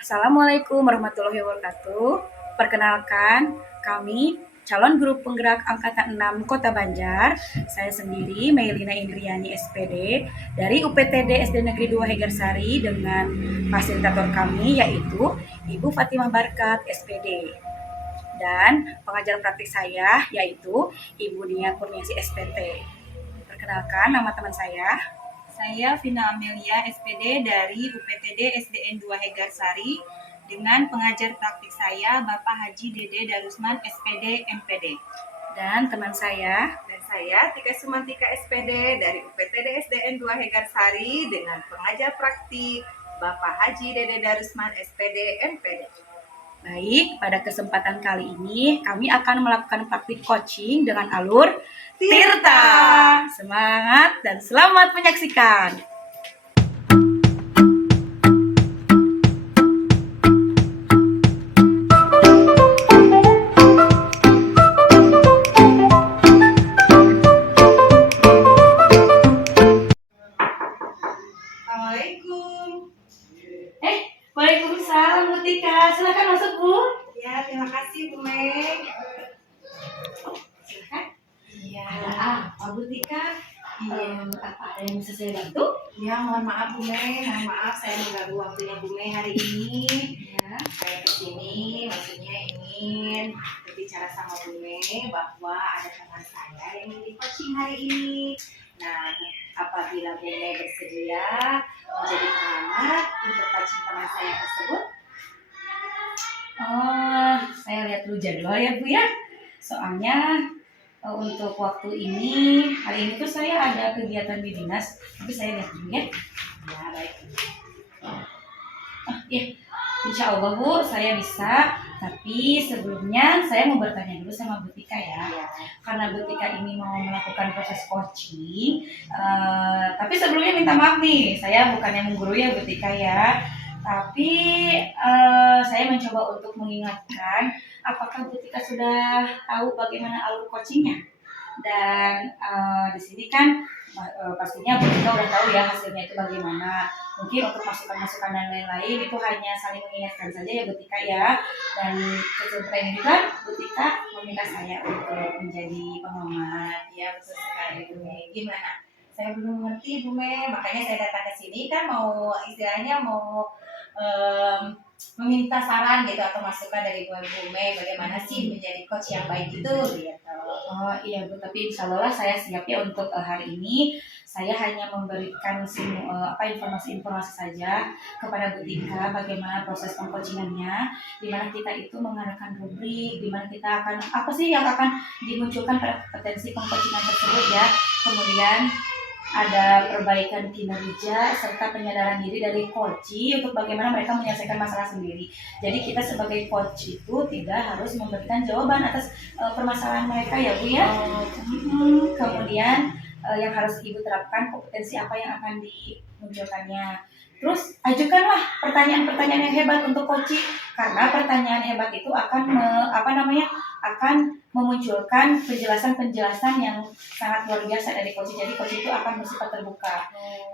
Assalamualaikum warahmatullahi wabarakatuh. Perkenalkan, kami calon guru penggerak angkatan 6 Kota Banjar. Saya sendiri Meilina Indriani SPD dari UPTD SD Negeri 2 Hegarsari dengan fasilitator kami yaitu Ibu Fatimah Barkat SPD. Dan pengajar praktik saya yaitu Ibu Nia Kurniasi SPT. Perkenalkan, nama teman saya. Saya Vina Amelia SPD dari UPTD SDN 2 Hegarsari dengan pengajar praktik saya Bapak Haji Dede Darusman SPD MPD. Dan teman saya. Dan saya Tika Sumantika SPD dari UPTD SDN 2 Hegarsari dengan pengajar praktik Bapak Haji Dede Darusman SPD MPD. Baik, pada kesempatan kali ini kami akan melakukan praktik coaching dengan alur Tirta. Semangat dan selamat menyaksikan. Assalamualaikum. Waalaikumsalam Bu Tika. Silakan masuk Bu. Ya, terima kasih Bu Mei. Silakan. Iya, apa Bu Tika? Apa ada yang bisa saya bantu? Ya, mohon maaf Bu Mei, mohon maaf saya mengganggu waktunya Bu Mei hari ini. Ya. Saya kesini maksudnya ingin berbicara sama Bu Mei bahwa ada teman saya yang ingin coaching hari ini. Nah, apabila Bu Mei bersedia menjadi pengamat untuk coaching teman saya tersebut. Oh, saya lihat dulu jadwal ya Bu ya. Soalnya untuk waktu ini, hari ini tuh saya ada kegiatan di dinas, tapi saya lihat dulu ya. Ya, baik. Ya, insya Allah Bu, saya bisa. Tapi sebelumnya saya mau bertanya dulu sama Bu Tika ya. Karena Bu Tika ini mau melakukan proses coaching. Tapi sebelumnya minta maaf nih, saya bukannya menggurui ya Bu Tika ya. Tapi saya mencoba untuk mengingatkan, apakah Bu Tika sudah tahu bagaimana alur coachingnya? Dan di sini kan pastinya Bu Tika udah tahu ya hasilnya itu bagaimana. Mungkin untuk masukan-masukan dan lain-lain itu hanya saling mengingatkan saja ya Bu Tika ya. Dan kesempatan ini kan Bu Tika meminta saya untuk menjadi pengamat. Ya, betul sekali Bu Mei. Gimana? Saya belum ngerti Bu Mei, makanya saya datang ke sini kan mau istilahnya mau meminta saran gitu atau masukan dari Bu Mei bagaimana sih menjadi coach yang baik itu gitu. Oh iya Bu, tapi insya Allah saya siap ya untuk hari ini. Saya hanya memberikan informasi-informasi saja kepada Bu Tika bagaimana proses pengcoachingannya, di mana kita itu mengadakan rubrik, di mana kita akan apa sih yang akan dimunculkan pada kompetensi pengcoachingan tersebut ya. Kemudian ada perbaikan kinerja serta penyadaran diri dari coach untuk bagaimana mereka menyelesaikan masalah sendiri. Jadi kita sebagai coach itu tidak harus memberikan jawaban atas permasalahan mereka ya Bu ya. Kemudian yang harus Ibu terapkan kompetensi apa yang akan dimunculkannya. Terus ajukanlah pertanyaan-pertanyaan yang hebat untuk coach, karena pertanyaan hebat itu akan akan memunculkan penjelasan-penjelasan yang sangat luar biasa dari coach. Jadi coach itu akan bersifat terbuka.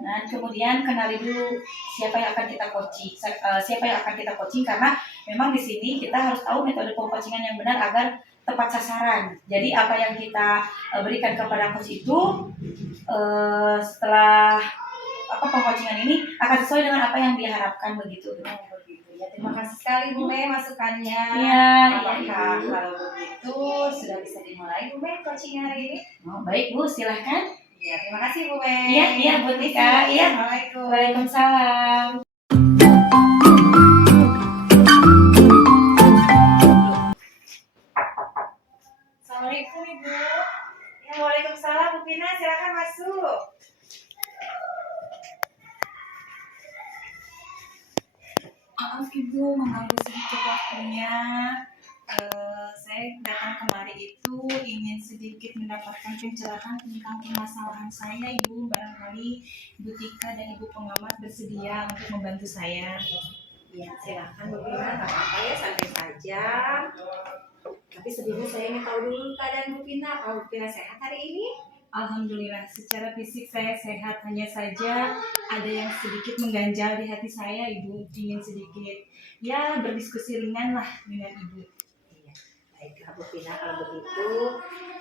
Nah, kemudian kenali dulu siapa yang akan kita coaching, karena memang di sini kita harus tahu metode pengcoachingan yang benar agar tepat sasaran. Jadi apa yang kita berikan kepada coach itu setelah pengcoachingan ini akan sesuai dengan apa yang dia harapkan begitu. Ya, terima kasih sekali Bu Mei masukannya. Iya, Apakah Ibu. kalau begitu sudah bisa dimulai Bu Mei coaching hari ini? Oh, baik Bu, silahkan. Ya, terima kasih Bu Mei. Iya, iya, Bu Tika. Iya. Assalamualaikum. Waalaikumsalam. Assalamualaikum Ibu. Ya, Waalaikumsalam Bu Pina, silakan masuk. Maaf Ibu, mengganggu sedikit waktunya. Saya datang kemari itu ingin sedikit mendapatkan pencerahan tentang permasalahan saya, Ibu. Barangkali Ibu Tika dan Ibu pengamat bersedia untuk membantu saya. Ya, silakan Bu Pina, nggak apa-apa ya, santai saja. Tapi sebelumnya saya ingin tahu dulu keadaan Bu Pina. Apakah Bu Pina sehat hari ini? Alhamdulillah, secara fisik saya sehat, hanya saja ada yang sedikit mengganjal di hati saya, Ibu. Ingin sedikit, ya berdiskusi ringan lah dengan Ibu. Iya, baiklah Bu Pina kalau begitu.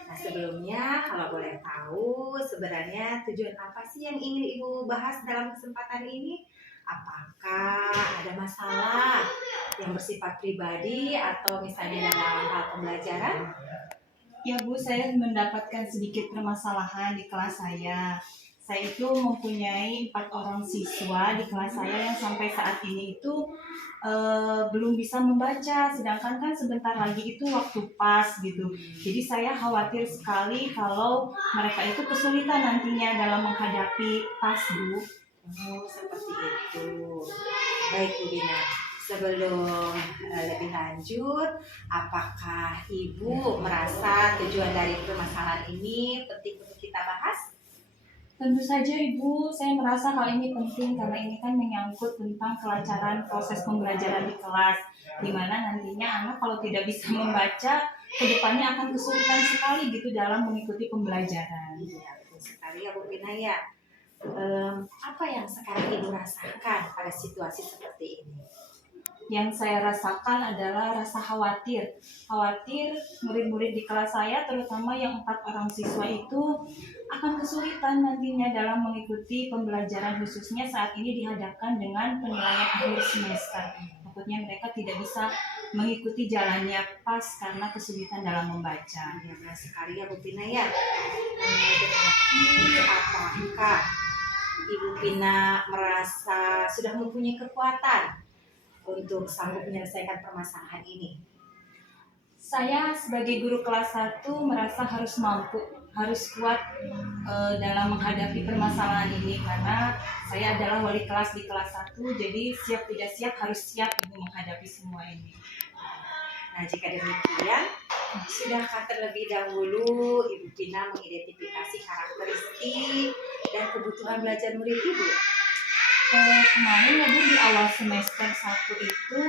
Nah sebelumnya kalau boleh tahu sebenarnya tujuan apa sih yang ingin Ibu bahas dalam kesempatan ini? Apakah ada masalah yang bersifat pribadi atau misalnya dalam hal pembelajaran? Ya Bu, saya mendapatkan sedikit permasalahan di kelas saya. Saya itu mempunyai 4 orang siswa di kelas saya yang sampai saat ini itu belum bisa membaca, sedangkan kan sebentar lagi itu waktu pas gitu. Jadi saya khawatir sekali kalau mereka itu kesulitan nantinya dalam menghadapi pas, Bu. Oh, seperti itu. Baik Bu Dina, sebelum lebih lanjut, apakah Ibu merasa tujuan dari permasalahan ini penting untuk kita bahas? Tentu saja Ibu, saya merasa hal ini penting karena ini kan menyangkut tentang kelancaran proses pembelajaran di kelas, di mana nantinya anak kalau tidak bisa membaca, kedepannya akan kesulitan sekali gitu dalam mengikuti pembelajaran. Iya, betul sekali ya Bu Dina ya. Apa yang sekarang Ibu rasakan pada situasi seperti ini? Yang saya rasakan adalah rasa khawatir murid-murid di kelas saya, terutama yang 4 orang siswa itu akan kesulitan nantinya dalam mengikuti pembelajaran, khususnya saat ini dihadapkan dengan penilaian akhir semester. Takutnya mereka tidak bisa mengikuti jalannya pas karena kesulitan dalam membaca. Ya, benar sekali ya Bu Pina ya. Tetapi apakah Ibu Pina merasa sudah mempunyai kekuatan untuk sanggup menyelesaikan permasalahan ini? Saya sebagai guru kelas 1 merasa harus mampu, harus kuat dalam menghadapi permasalahan ini karena saya adalah wali kelas di kelas 1, jadi siap tidak siap harus siap Ibu menghadapi semua ini. Nah, jika demikian, sudahkah terlebih dahulu Ibu Pina mengidentifikasi karakteristik dan kebutuhan belajar murid Ibu? Kemarin ya Bu, di awal semester 1 itu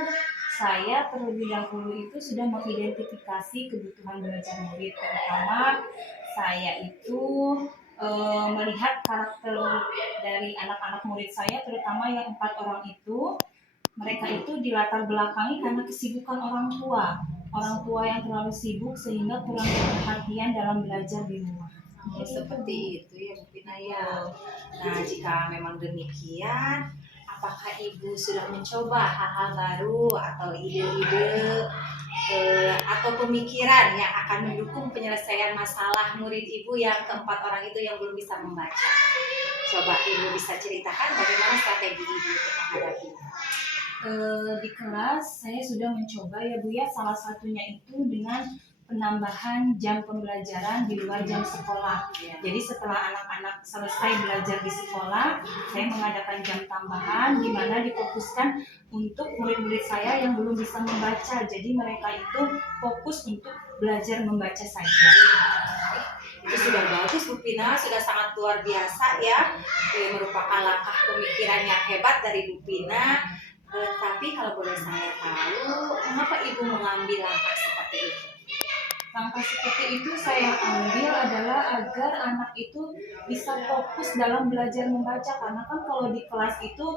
saya terlebih dahulu itu sudah mengidentifikasi kebutuhan belajar murid, terutama saya itu melihat karakter dari anak-anak murid saya, terutama yang 4 orang itu. Mereka itu dilatar belakangi karena kesibukan orang tua yang terlalu sibuk sehingga kurang perhatian dalam belajar di rumah. Oh, seperti itu ya Bu Pina ya. Nah, jika memang demikian, apakah Ibu sudah mencoba hal-hal baru atau ide-ide atau pemikiran yang akan mendukung penyelesaian masalah murid Ibu yang keempat orang itu yang belum bisa membaca? Coba Ibu bisa ceritakan bagaimana strategi Ibu untuk menghadapinya. Di kelas saya sudah mencoba ya Bu ya, salah satunya itu dengan penambahan jam pembelajaran di luar jam sekolah. Jadi setelah anak-anak selesai belajar di sekolah, saya mengadakan jam tambahan di mana difokuskan untuk murid-murid saya yang belum bisa membaca. Jadi mereka itu fokus untuk belajar membaca saja. Itu sudah bagus Bu Pina, sudah sangat luar biasa ya. Merupakan langkah pemikiran yang hebat dari Bu Pina. Tapi kalau boleh saya tahu, mengapa Ibu mengambil langkah seperti itu? Langkah seperti itu saya ambil adalah agar anak itu bisa fokus dalam belajar membaca, karena kan kalau di kelas itu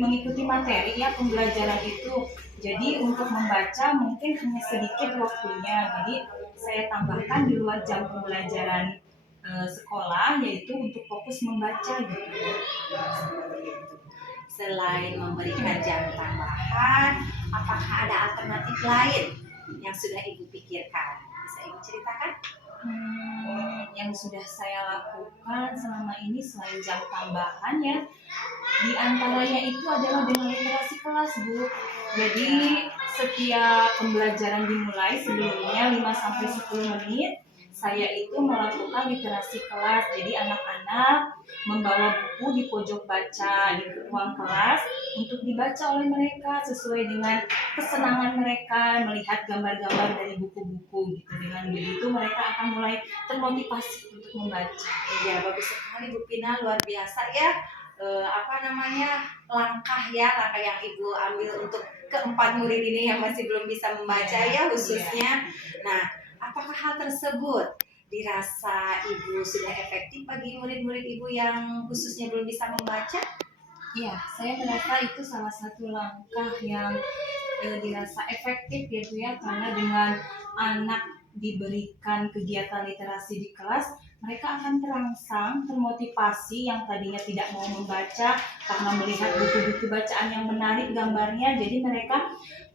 mengikuti materi ya pembelajaran itu. Jadi untuk membaca mungkin hanya sedikit waktunya. Jadi saya tambahkan di luar jam pembelajaran sekolah, yaitu untuk fokus membaca gitu. selain memberikan jam tambahan, apakah ada alternatif lain yang sudah Ibu pikirkan? Bisa Ibu ceritakan? Yang sudah saya lakukan selama ini selain jam tambahan ya, di antaranya itu adalah dengan literasi kelas, Bu. Jadi setiap pembelajaran dimulai sebelumnya 5-10 menit saya itu melakukan literasi kelas. Jadi anak-anak membawa buku di pojok baca di ruang kelas untuk dibaca oleh mereka sesuai dengan kesenangan mereka melihat gambar-gambar dari buku-buku gitu. Dengan begitu mereka akan mulai termotivasi untuk membaca. Iya, bagus sekali Bu Pina, luar biasa ya. Langkah yang Ibu ambil untuk keempat murid ini yang masih belum bisa membaca ya khususnya. Nah, apakah hal tersebut dirasa Ibu sudah efektif bagi murid-murid Ibu yang khususnya belum bisa membaca? Iya, saya merasa itu salah satu langkah yang dirasa efektif ya Bu ya, karena dengan anak diberikan kegiatan literasi di kelas, mereka akan terangsang, termotivasi yang tadinya tidak mau membaca karena melihat buku-buku bacaan yang menarik gambarnya, jadi mereka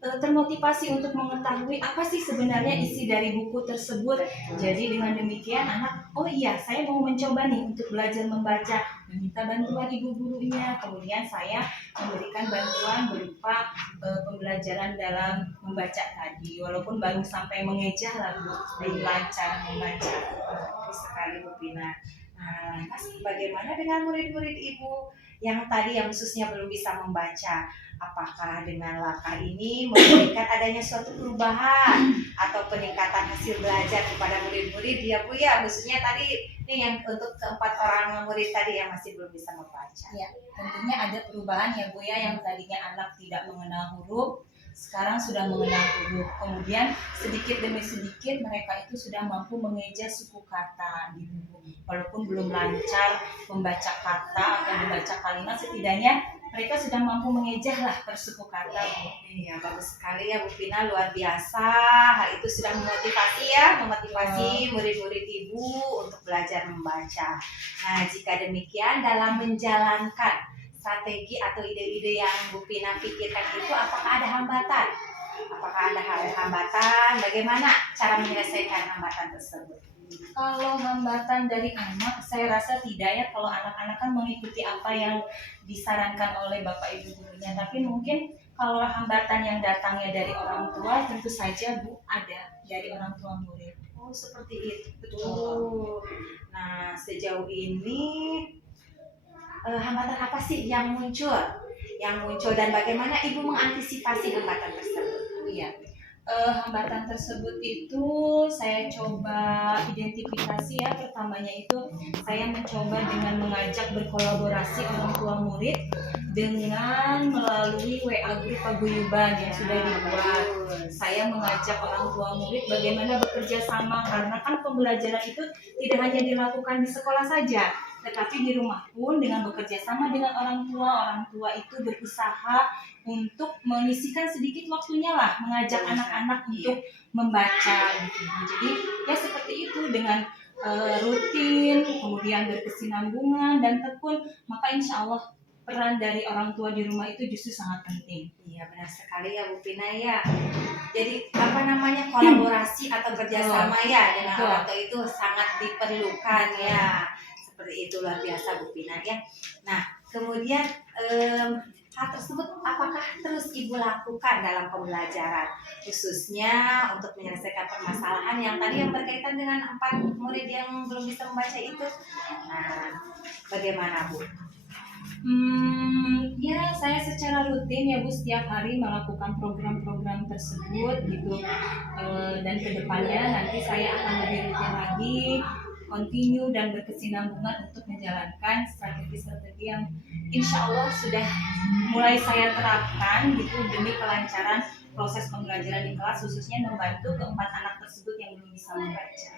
termotivasi untuk mengetahui apa sih sebenarnya isi dari buku tersebut. Jadi dengan demikian anak, oh iya saya mau mencoba nih untuk belajar membaca, meminta bantuan ibu gurunya, kemudian saya memberikan bantuan berupa pembelajaran dalam membaca tadi, walaupun baru sampai mengeja lah Bu, belum lancar membaca. Bagus sekali Bu Pina. Nah, lantas bagaimana dengan murid-murid Ibu yang tadi yang khususnya belum bisa membaca? Apakah dengan langkah ini memberikan adanya suatu perubahan atau peningkatan hasil belajar kepada murid-murid ya Bu ya, khususnya tadi ini yang untuk keempat orang murid tadi yang masih belum bisa membaca? Ya, tentunya ada perubahan ya Bu ya, yang tadinya anak tidak mengenal huruf sekarang sudah mengenal huruf. Kemudian sedikit demi sedikit mereka itu sudah mampu mengeja suku kata gitu. Walaupun belum lancar membaca kata atau membaca kalimat, setidaknya mereka sudah mampu mengeja lah per suku kata Bu. Iya, bagus sekali ya Bu Pina, luar biasa. Hal itu sudah memotivasi murid-murid Ibu untuk belajar membaca. Nah, jika demikian dalam menjalankan strategi atau ide-ide yang Bu Pina pikirkan itu, apakah ada hambatan? Apakah ada hambatan? Bagaimana cara menyelesaikan hambatan tersebut? Kalau hambatan dari anak, saya rasa tidak ya. Kalau anak-anak kan mengikuti apa yang disarankan oleh Bapak Ibu gurunya. Tapi mungkin kalau hambatan yang datangnya dari orang tua, tentu saja Bu ada dari orang tua murid. Oh, seperti itu. Betul. Nah, sejauh ini hambatan apa sih yang muncul? Dan bagaimana Ibu mengantisipasi hambatan tersebut? Iya. Hambatan tersebut itu saya coba identifikasi ya. Pertamanya itu saya mencoba dengan mengajak berkolaborasi orang tua murid dengan melalui WA grup paguyuban yang sudah dibuat. Saya mengajak orang tua murid bagaimana bekerja sama, karena kan pembelajaran itu tidak hanya dilakukan di sekolah saja, tetapi di rumah pun dengan bekerja sama dengan orang tua itu berusaha untuk menyisihkan sedikit waktunya lah mengajak anak-anak untuk membaca gitu. Jadi ya seperti itu, dengan rutin, kemudian berkesinambungan dan tekun, maka insya Allah peran dari orang tua di rumah itu justru sangat penting. Iya, benar sekali ya Bu Pina ya. Jadi kolaborasi atau kerjasama ya dengan orang tua itu sangat diperlukan ya. Seperti itu, luar biasa Bu Pina ya. Nah, kemudian hal tersebut apakah terus Ibu lakukan dalam pembelajaran, khususnya untuk menyelesaikan permasalahan yang tadi yang berkaitan dengan 4 murid yang belum bisa membaca itu? Nah, bagaimana Bu? Ya saya secara rutin ya Bu setiap hari melakukan program-program tersebut gitu, dan kedepannya nanti saya akan lebih rutin lagi, continue dan berkesinambungan untuk menjalankan strategi-strategi yang insya Allah sudah mulai saya terapkan gitu demi kelancaran proses pembelajaran di kelas, khususnya membantu keempat anak tersebut yang belum bisa membaca.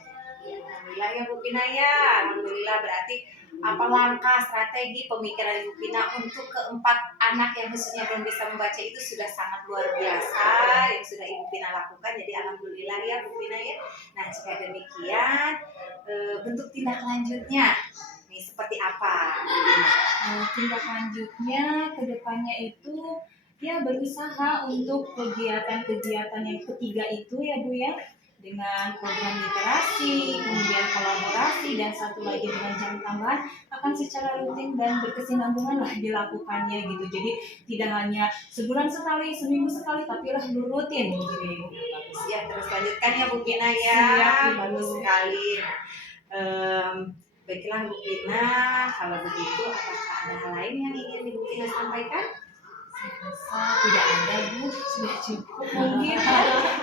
Alhamdulillah ya Bu Pina ya. Alhamdulillah, berarti apa langkah strategi pemikiran Ibu Pina untuk keempat anak yang khususnya belum bisa membaca itu sudah sangat luar biasa yang sudah Ibu Pina lakukan. Jadi alhamdulillah ya Bu Pina ya. Nah, jika demikian bentuk tindak lanjutnya nih seperti apa? Tindak lanjutnya ke depannya itu ya berusaha untuk kegiatan-kegiatan yang ketiga itu ya Bu ya, dengan program literasi, kemudian kolaborasi, dan satu lagi dengan jam tambahan akan secara rutin dan berkesinambungan lah dilakukannya gitu. Jadi tidak hanya sebulan sekali, seminggu sekali, tapi lah rutin gitu ya Ibu. Bagus ya, terus lanjutkan ya Bu Pina ya. Siap, Ibu. Bagus sekali. Baiklah Bu Pina, kalau begitu apakah ada hal lain yang ingin Ibu Pina sampaikan? Saya rasa tidak ada Bu, sudah cukup mungkin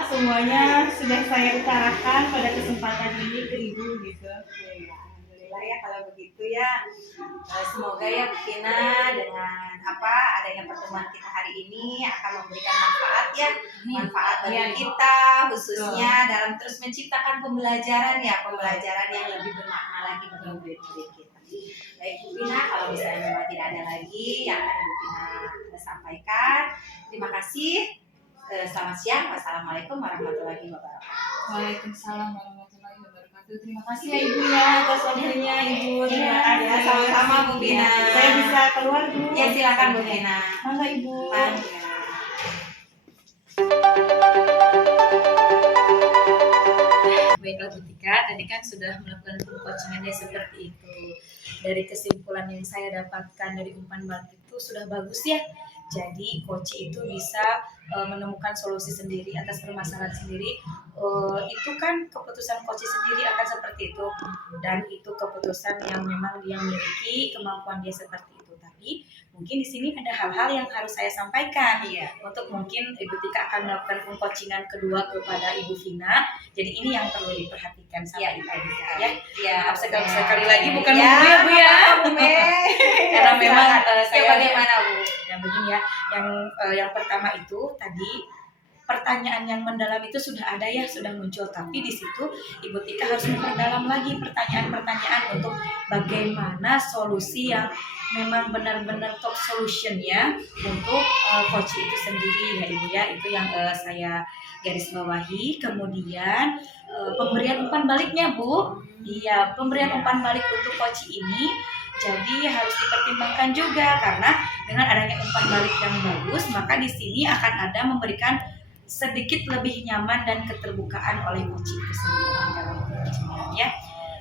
semuanya sudah saya utarakan pada kesempatan ini ke Ibu gitu. Ya, alhamdulillah ya kalau begitu ya. Semoga ya Bu Pina dengan adanya pertemuan kita hari ini akan memberikan manfaat ya, manfaat bagi Iya, kita khususnya dalam terus menciptakan pembelajaran yang lebih bermakna lagi bagi murid-murid kita. Baik Bu Pina, kalau misalnya memang tidak ada lagi yang akan Bu Pina sampaikan, terima kasih. Selamat siang. Wassalamualaikum warahmatullahi wabarakatuh. Waalaikumsalam warahmatullahi wabarakatuh. Terima kasih ya Ibu ya atas waktunya Ibu. Terima kasih. Ya, sama-sama Bu Pina. Saya bisa keluar Bu. Ya, silakan Bu Pina. Mangga Ibu. Baiklah Bu Tika, tadi kan sudah melakukan coachingannya seperti itu. Dari kesimpulan yang saya dapatkan dari umpan balik itu sudah bagus ya. Jadi coach itu bisa menemukan solusi sendiri atas permasalahan sendiri. Itu kan keputusan coach sendiri akan seperti itu, dan itu keputusan yang memang dia miliki, kemampuan dia seperti itu. Tapi mungkin di sini ada hal-hal yang harus saya sampaikan. Untuk mungkin Ibu Tika akan melakukan pengcoachingan kedua kepada Ibu Vina. Jadi ini yang perlu diperhatikan sama Ibu Tika ya. Ya, sekali lagi bukan ya, Bu ya. Karena memang saya bagaimana Bu? Ya begini ya, yang pertama itu tadi pertanyaan yang mendalam itu sudah ada ya, sudah muncul, tapi di situ Ibu Tika harus memperdalam lagi pertanyaan-pertanyaan untuk bagaimana solusi yang memang benar-benar top solutionnya untuk coach itu sendiri ya Ibu ya. Itu yang saya garis bawahi. Kemudian pemberian umpan baliknya Bu, iya, pemberian umpan balik untuk coach ini jadi harus dipertimbangkan juga, karena dengan adanya umpan balik yang bagus, maka di sini akan ada memberikan sedikit lebih nyaman dan keterbukaan oleh coach itu sendiri dalam coaching ya.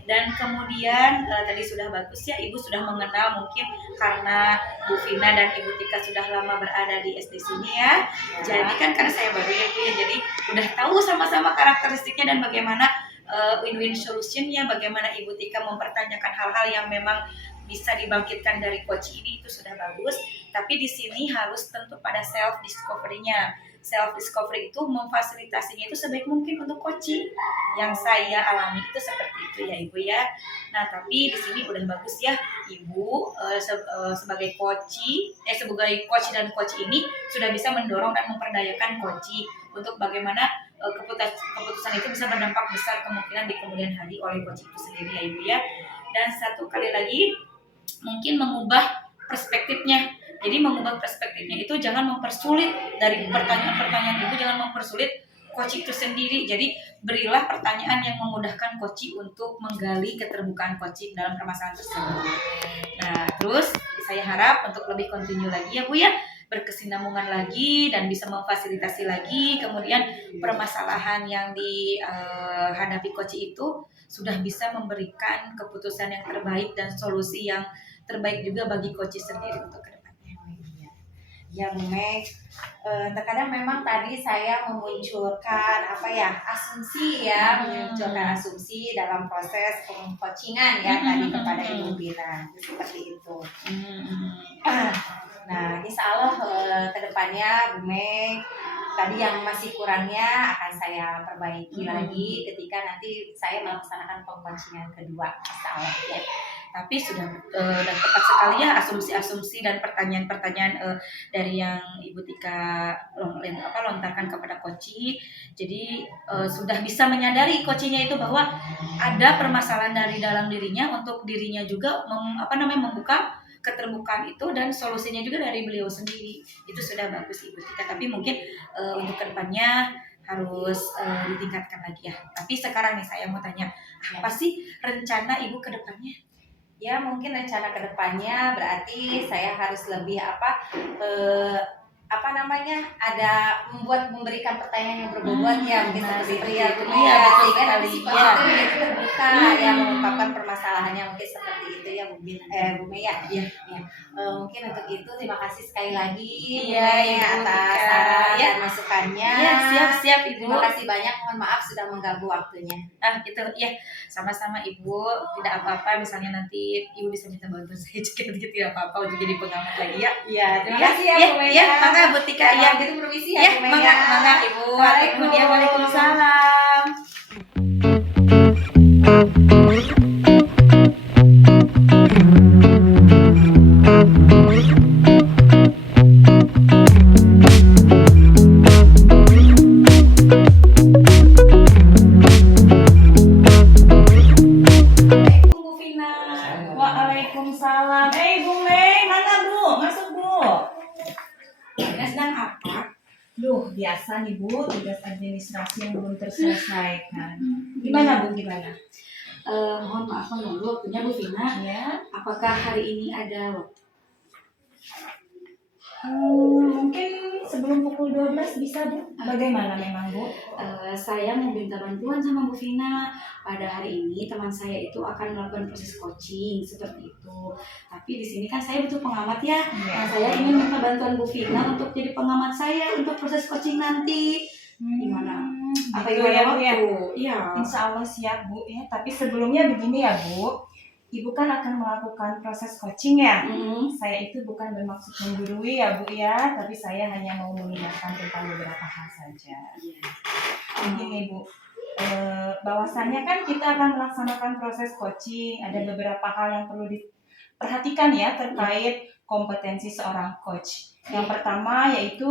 Dan kemudian tadi sudah bagus ya, Ibu sudah mengenal mungkin karena Bu Vina dan Ibu Tika sudah lama berada di SD sini ya. Jadi kan karena saya baru ya Bu ya, jadi udah tahu sama-sama karakteristiknya dan bagaimana win-win solutionnya, bagaimana Ibu Tika mempertanyakan hal-hal yang memang bisa dibangkitkan dari coach ini, itu sudah bagus. Tapi di sini harus tentu pada self discovery-nya. Self discovery itu memfasilitasinya itu sebaik mungkin untuk coaching. Yang saya alami itu seperti itu ya Ibu ya. Nah, tapi di sini udah bagus ya Ibu sebagai sebagai coach dan coach ini sudah bisa mendorong dan memperdayakan coach untuk bagaimana keputusan itu bisa berdampak besar kemungkinan di kemudian hari oleh coach itu sendiri ya Ibu ya. Dan satu kali lagi mungkin mengubah perspektifnya. Jadi mengubah perspektifnya itu jangan mempersulit dari pertanyaan-pertanyaan Ibu, jangan mempersulit coach itu sendiri. Jadi berilah pertanyaan yang memudahkan coach untuk menggali keterbukaan coach dalam permasalahan tersebut. Nah, terus saya harap untuk lebih kontinu lagi ya Bu ya, berkesinambungan lagi dan bisa memfasilitasi lagi, kemudian permasalahan yang dihadapi coach itu sudah bisa memberikan keputusan yang terbaik dan solusi yang terbaik juga bagi coach sendiri untuk kedepannya. Ya Bu Meg, terkadang memang tadi saya memunculkan asumsi memunculkan asumsi dalam proses pengcoachingan ya tadi kepada Ibu Vina, seperti itu. Nah, insya Allah kedepannya Bu Meg, tadi yang masih kurangnya akan saya perbaiki lagi ketika nanti saya melaksanakan pengcoachingan kedua, insya Allah ya. Tapi sudah tepat sekali ya asumsi-asumsi dan pertanyaan-pertanyaan dari yang Ibu Tika lontarkan kepada coach. Jadi sudah bisa menyadari coachnya itu bahwa ada permasalahan dari dalam dirinya, untuk dirinya juga membuka keterbukaan itu, dan solusinya juga dari beliau sendiri. Itu sudah bagus Ibu Tika. Tapi mungkin untuk kedepannya harus ditingkatkan lagi ya. Tapi sekarang nih saya mau tanya, apa sih rencana Ibu kedepannya? Ya mungkin rencana kedepannya berarti saya harus lebih apa namanya, ada memberikan pertanyaan yang berbobot ya, mungkin Nah, seperti iya, itu iya, ya, betul sehingga nanti sekali. si Ya. pasien itu terbuka ya, mengungkapkan permasalahannya, mungkin seperti itu ya Bu Maya. Iya. Ya. Mungkin untuk itu terima kasih sekali lagi Bu Iya, Maya Ibu atas Tika. saran Ya. dan masukannya. Iya, siap-siap Ibu. Terima kasih banyak, mohon maaf sudah mengganggu waktunya. Gitu ya, sama-sama Ibu, tidak apa-apa, misalnya nanti Ibu bisa minta bantuan saya juga gitu, tidak apa-apa untuk jadi pengamat lagi ya. Iya, terima Ya, kasih ya ya, Bu Maya. ya, mangga Bu Tika, Kalau ya. gitu permisi ya Ya, Bu Maya. mangga Ibu. Waalaikumsalam. Waalaikumsalam. Assalamualaikum Bu Vina. Waalaikumsalam. Bu Mei, mana Bu? Masuk Bu. Vina sedang apa? Duh, biasa nih Bu, tugas administrasi yang belum terselesaikan. Gimana Bu, gimana? Mohon maaf menunggu waktunya Bu Vina. Ya, Apakah hari ini ada waktu? mungkin sebelum pukul 12 bisa Bu. Bagaimana memang Bu? Saya mau minta bantuan sama Bu Vina. Pada hari ini teman saya itu akan melakukan proses coaching seperti itu. Tapi di sini kan saya butuh pengamat ya. Nah, saya ingin minta bantuan Bu Vina untuk jadi pengamat saya untuk proses coaching nanti. Gimana? Apa Gitu gimana ya, Bu, ya? waktu? Iya. Insya Allah siap Bu ya. Tapi sebelumnya begini ya Bu. Ibu kan akan melakukan proses coaching ya. Saya itu bukan bermaksud menggurui ya Bu ya, tapi saya hanya mau mengingatkan tentang beberapa hal saja. Begini Bu, bahwasannya kan kita akan melaksanakan proses coaching, ada beberapa hal yang perlu diperhatikan ya terkait kompetensi seorang coach. Yang pertama yaitu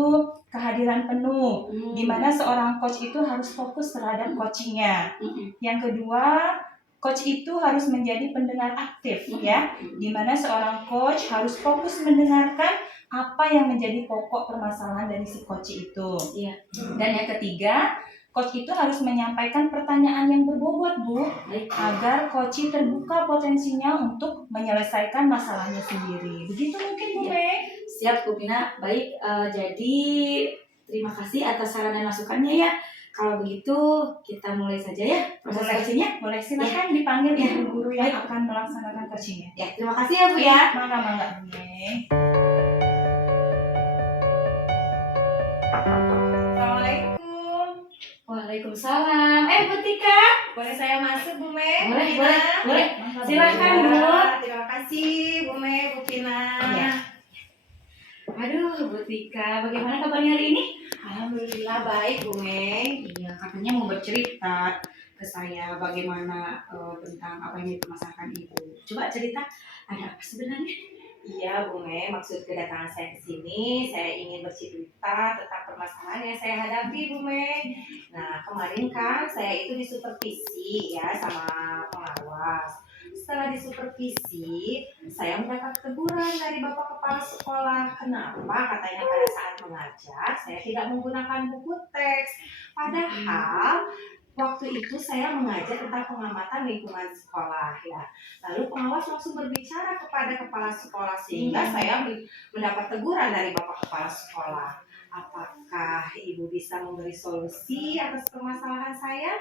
kehadiran penuh, di mana seorang coach itu harus fokus terhadap coachingnya. Yang kedua, coach itu harus menjadi pendengar aktif ya, di mana seorang coach harus fokus mendengarkan apa yang menjadi pokok permasalahan dari si coach itu. Iya. Dan yang ketiga, coach itu harus menyampaikan pertanyaan yang berbobot Bu, agar coach terbuka potensinya untuk menyelesaikan masalahnya sendiri. Begitu mungkin Bu Mei? Siap Bu Vina. Baik, jadi terima kasih atas saran dan masukannya ya. Kalau begitu kita mulai saja ya proses Boleh. coachingnya. Boleh, silakan dipanggil ibu guru yang akan melaksanakan coachingnya. Ya, terima kasih ya Bu ya. Mangga Bu Mei. Assalamualaikum. Waalaikumsalam. Bu Tika. Boleh saya masuk Bu Mei? Boleh, Bu boleh, Vina? boleh. Mangga, Silakan, Bu. Bu. Terima kasih Bu Mei, Bu Vina. Iya. Aduh, Bu Tika, bagaimana kabarnya hari ini? Alhamdulillah baik Bu Mei. Iya, katanya mau bercerita ke saya bagaimana tentang apa yang dipermasalahkan Ibu. Coba cerita, ada apa sebenarnya? Iya Bu Mei, maksud kedatangan saya ke sini, saya ingin bercerita tentang permasalahan yang saya hadapi Bu Mei. Nah kemarin kan saya itu disupervisi ya sama pengawas. Setelah disupervisi, saya mendapat teguran dari Bapak Kepala Sekolah. Kenapa? Katanya pada saat mengajar, saya tidak menggunakan buku teks. Padahal waktu itu saya mengajar tentang pengamatan lingkungan sekolah ya. Lalu pengawas langsung berbicara kepada kepala sekolah sehingga saya mendapat teguran dari Bapak Kepala Sekolah. Apakah Ibu bisa memberi solusi atas permasalahan saya?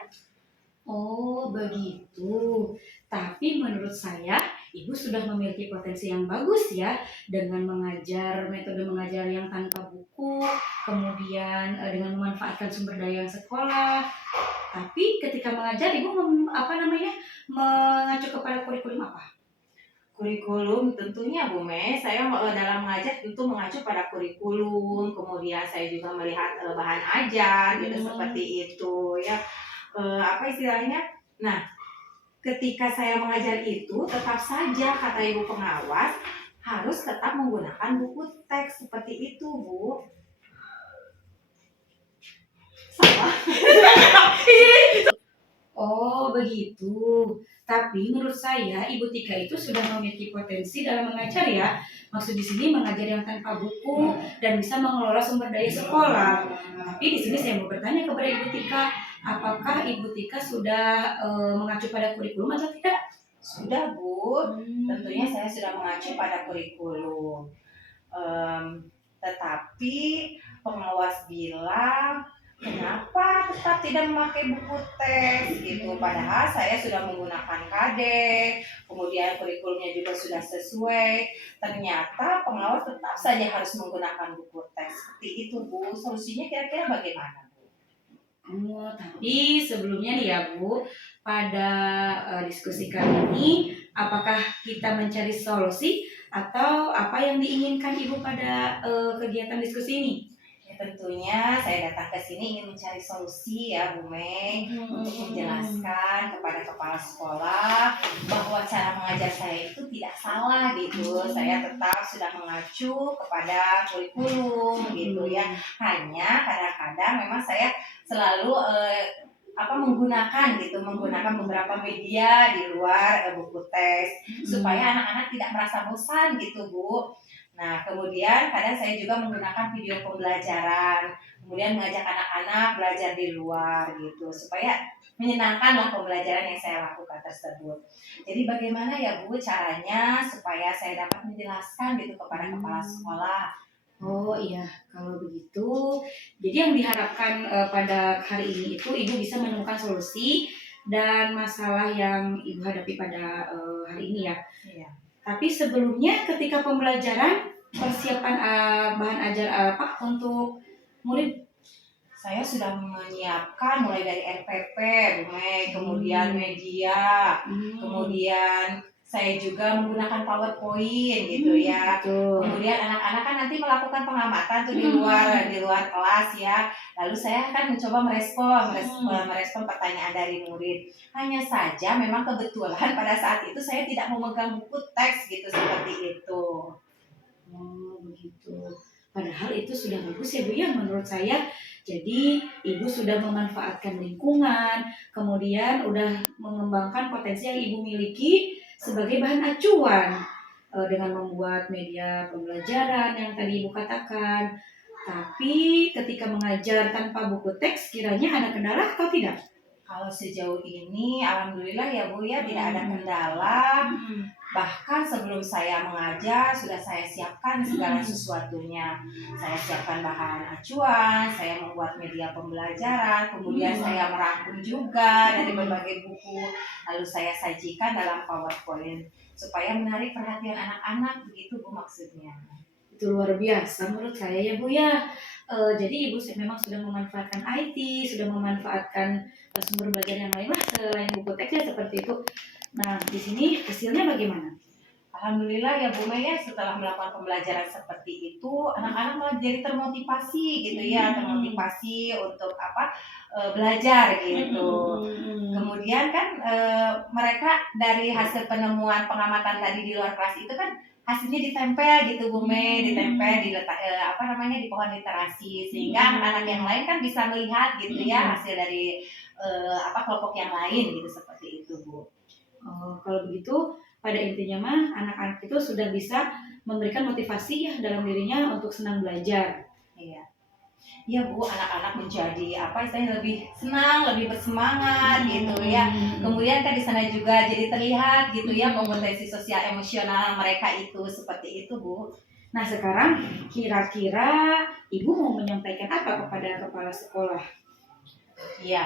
Oh, begitu. Tapi menurut saya, Ibu sudah memiliki potensi yang bagus ya dengan mengajar metode mengajar yang tanpa buku, kemudian dengan memanfaatkan sumber daya sekolah. Tapi ketika mengajar, Ibu mengacu kepada kurikulum apa? Kurikulum tentunya Bu Mei, saya dalam mengajar tentu mengacu pada kurikulum, kemudian saya juga melihat bahan ajar gitu seperti itu ya. Apa istilahnya? Nah, ketika saya mengajar itu tetap saja kata Ibu pengawas harus tetap menggunakan buku teks seperti itu Bu. Salah. Oh, begitu. Tapi menurut saya Ibu Tika itu sudah memiliki potensi dalam mengajar ya. Maksud di sini mengajar yang tanpa buku dan bisa mengelola sumber daya sekolah. Tapi di sini saya mau bertanya kepada Ibu Tika, apakah Ibu Tika sudah mengacu pada kurikulum atau tidak? Sudah Bu, tentunya saya sudah mengacu pada kurikulum. Tetapi pengawas bilang kenapa tetap tidak memakai buku tes gitu. Padahal saya sudah menggunakan KD, kemudian kurikulumnya juga sudah sesuai. Ternyata pengawas tetap saja harus menggunakan buku tes. Seperti itu Bu, solusinya kira-kira bagaimana Bu? Tapi sebelumnya nih ya Bu, pada diskusi kali ini, apakah kita mencari solusi atau apa yang diinginkan Ibu pada kegiatan diskusi ini? Ya, tentunya saya datang ke sini ingin mencari solusi ya Bu Mei, untuk menjelaskan kepada kepala sekolah bahwa cara mengajar saya itu tidak salah gitu. Saya tetap sudah mengacu kepada kurikulum gitu ya. Hanya kadang-kadang memang saya selalu menggunakan beberapa media di luar buku tes supaya anak-anak tidak merasa bosan gitu Bu. Nah, kemudian kadang saya juga menggunakan video pembelajaran, kemudian mengajak anak-anak belajar di luar gitu, supaya menyenangkanlah pembelajaran yang saya lakukan tersebut. Jadi bagaimana ya Bu caranya supaya saya dapat menjelaskan gitu kepada kepala sekolah? Oh iya, kalau begitu, jadi yang diharapkan pada hari ini itu Ibu bisa menemukan solusi dan masalah yang Ibu hadapi pada hari ini ya. Iya. Tapi sebelumnya ketika pembelajaran persiapan bahan ajar apa untuk murid? Saya sudah menyiapkan mulai dari RPP, Bu Mei, kemudian media, kemudian saya juga menggunakan PowerPoint gitu ya. Betul. Kemudian anak-anak kan nanti melakukan pengamatan tuh di luar kelas ya. Lalu saya akan mencoba merespon pertanyaan dari murid. Hanya saja memang kebetulan pada saat itu saya tidak memegang buku teks gitu seperti itu. Oh begitu. Padahal itu sudah bagus ya Bu ya menurut saya. Jadi Ibu sudah memanfaatkan lingkungan, kemudian udah mengembangkan potensi yang Ibu miliki sebagai bahan acuan dengan membuat media pembelajaran yang tadi Ibu katakan. Tapi ketika mengajar tanpa buku teks, kiranya ada kendala atau tidak? Kalau sejauh ini, alhamdulillah ya Bu ya tidak ada kendala. Bahkan sebelum saya mengajar sudah saya siapkan segala sesuatunya. Saya siapkan bahan acuan, saya membuat media pembelajaran, kemudian saya merangkum juga dari berbagai buku, lalu saya sajikan dalam PowerPoint supaya menarik perhatian anak-anak, begitu Bu maksudnya. Itu luar biasa menurut saya ya Bu ya. Jadi Ibu memang sudah memanfaatkan IT, sudah memanfaatkan sumber belajar yang lain lah selain buku teks ya seperti itu. Nah, di sini hasilnya bagaimana? Alhamdulillah ya Bu Mei ya, setelah melakukan pembelajaran seperti itu anak-anak malah jadi termotivasi gitu ya, termotivasi untuk belajar gitu. Kemudian kan mereka dari hasil penemuan pengamatan tadi di luar kelas itu kan hasilnya ditempel gitu Bu Mei, ditempel di di pohon literasi sehingga anak-anak yang lain kan bisa melihat gitu ya hasil dari kelompok yang lain gitu seperti itu Bu. Oh, kalau begitu pada intinya mah anak-anak itu sudah bisa memberikan motivasi ya dalam dirinya untuk senang belajar. Iya. Iya Bu, anak-anak menjadi lebih senang, lebih bersemangat gitu ya. Kemudian kan di sana juga jadi terlihat gitu ya kompetensi sosial emosional mereka itu seperti itu Bu. Nah sekarang kira-kira Ibu mau menyampaikan apa kepada kepala sekolah? Iya,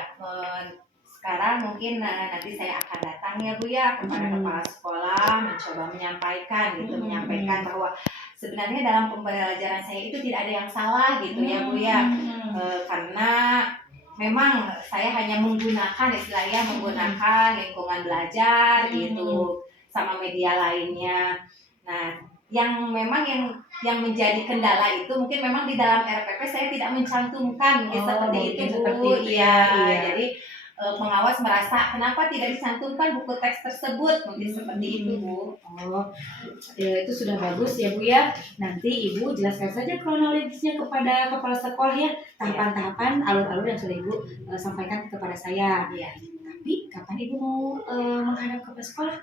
sekarang mungkin nanti saya akan datang ya Bu ya kepada kepala sekolah mencoba menyampaikan bahwa sebenarnya dalam pembelajaran saya itu tidak ada yang salah gitu ya Bu ya. Karena memang saya hanya menggunakan lingkungan belajar gitu sama media lainnya. Nah, yang memang yang menjadi kendala itu mungkin memang di dalam RPP saya tidak mencantumkan seperti itu Bu. Iya. Jadi pengawas merasa kenapa tidak dicantumkan buku teks tersebut mungkin seperti itu Bu. Oh, ya, itu sudah bagus ya Bu ya. Nanti Ibu jelaskan saja kronologisnya kepada kepala sekolah ya, tahapan-tahapan alur-alur yang sudah Ibu sampaikan kepada saya. Iya. Tapi kapan Ibu mau menghadap ke sekolah?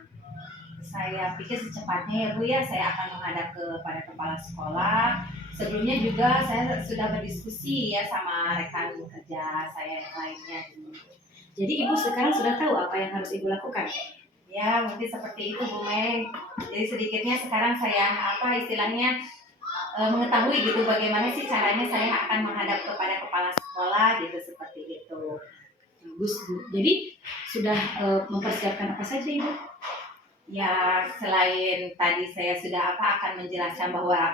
Saya pikir secepatnya ya Bu ya, saya akan menghadap kepada kepala sekolah. Sebelumnya juga saya sudah berdiskusi ya sama rekan kerja saya yang lainnya. Jadi Ibu sekarang sudah tahu apa yang harus Ibu lakukan? Ya, mungkin seperti itu Bu Mei. Jadi sedikitnya sekarang saya istilahnya mengetahui gitu bagaimana sih caranya saya akan menghadap kepada kepala sekolah gitu seperti itu. Bagus Bu. Jadi sudah mempersiapkan apa saja Ibu? Ya, selain tadi saya sudah akan menjelaskan bahwa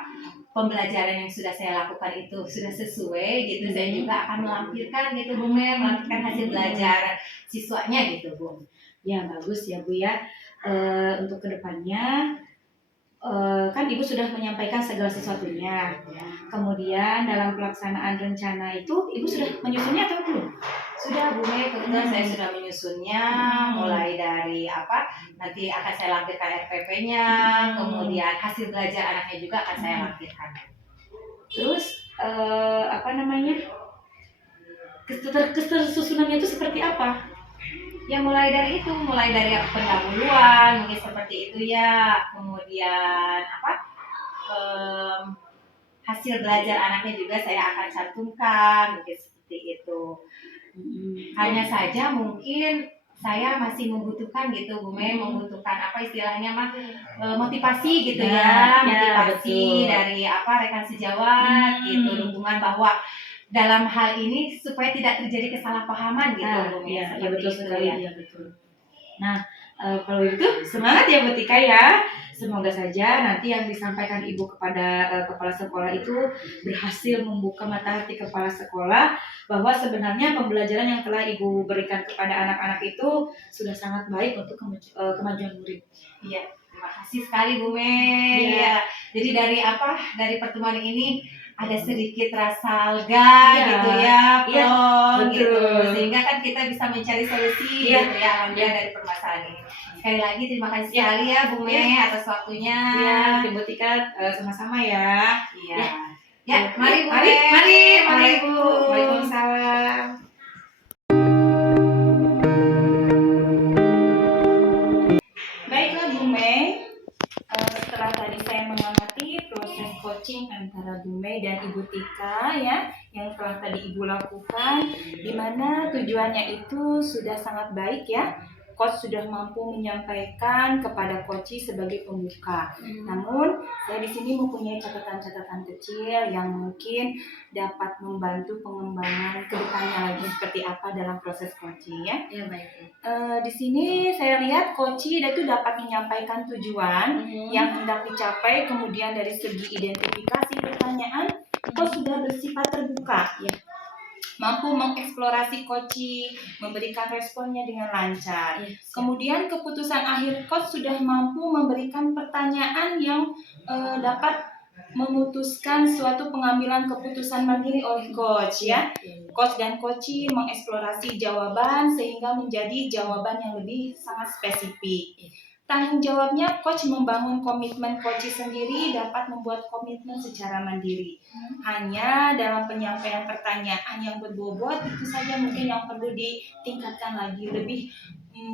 pembelajaran yang sudah saya lakukan itu sudah sesuai gitu, saya juga akan melampirkan gitu Bu Mei, melampirkan hasil belajar siswanya gitu Bu. Ya bagus ya Bu ya. Untuk kedepannya kan Ibu sudah menyampaikan segala sesuatunya. Kemudian dalam pelaksanaan rencana itu Ibu sudah menyusunnya atau belum? Sudah Bu Mei, kebetulan saya sudah menyusunnya, mulai dari nanti akan saya lampirkan RPP-nya, kemudian hasil belajar anaknya juga akan saya lampirkan. Terus ketersusunannya itu seperti apa? Ya mulai dari pendahuluan, mungkin seperti itu ya, kemudian hasil belajar anaknya juga saya akan cantumkan, mungkin seperti itu. Hanya saja mungkin saya masih membutuhkan gitu Bu Mei, membutuhkan istilahnya motivasi gitu ya, motivasi betul. dari rekan sejawat gitu, dukungan bahwa dalam hal ini supaya tidak terjadi kesalahpahaman gitu Bu Mei. Ya betul sekali ya betul. Nah kalau itu semangat ya Bu Tika ya. Semoga saja nanti yang disampaikan Ibu kepada kepala sekolah itu berhasil membuka mata hati kepala sekolah bahwa sebenarnya pembelajaran yang telah Ibu berikan kepada anak-anak itu sudah sangat baik untuk kemajuan murid. Iya, terima kasih sekali Bu Mei. Ya. Jadi dari pertemuan ini ada sedikit rasa lega gitu ya, plong gitu. Sehingga kan kita bisa mencari solusi gitu ya, alhamdulillah dari permasalahan ini. Sekali lagi terima kasih sekali ya Bu Mei atas waktunya. Ya, Ibu Tika sama-sama ya. Iya. Ya, mari Bu Mei. Mari Bu. Waalaikumsalam. Baiklah Bu Mei, setelah tadi saya mengamati proses coaching antara Bu Mei dan Ibu Tika ya, yang telah tadi Ibu lakukan, di mana tujuannya itu sudah sangat baik ya. Coach sudah mampu menyampaikan kepada coach sebagai pembuka. Namun saya di sini mempunyai catatan-catatan kecil yang mungkin dapat membantu pengembangan kedepannya lagi seperti apa dalam proses coaching ya. Ya baik. Di sini saya lihat coach itu dapat menyampaikan tujuan yang hendak dicapai, kemudian dari segi identifikasi pertanyaan, coach sudah bersifat terbuka ya. Mampu mengeksplorasi coach, memberikan responnya dengan lancar. Kemudian keputusan akhir coach sudah mampu memberikan pertanyaan yang dapat memutuskan suatu pengambilan keputusan mandiri oleh coach ya. Coach dan coach mengeksplorasi jawaban sehingga menjadi jawaban yang lebih sangat spesifik. Tanggung jawabnya coach membangun komitmen coach sendiri dapat membuat komitmen secara mandiri. Hanya dalam penyampaian pertanyaan yang berbobot itu saja mungkin yang perlu ditingkatkan lagi, lebih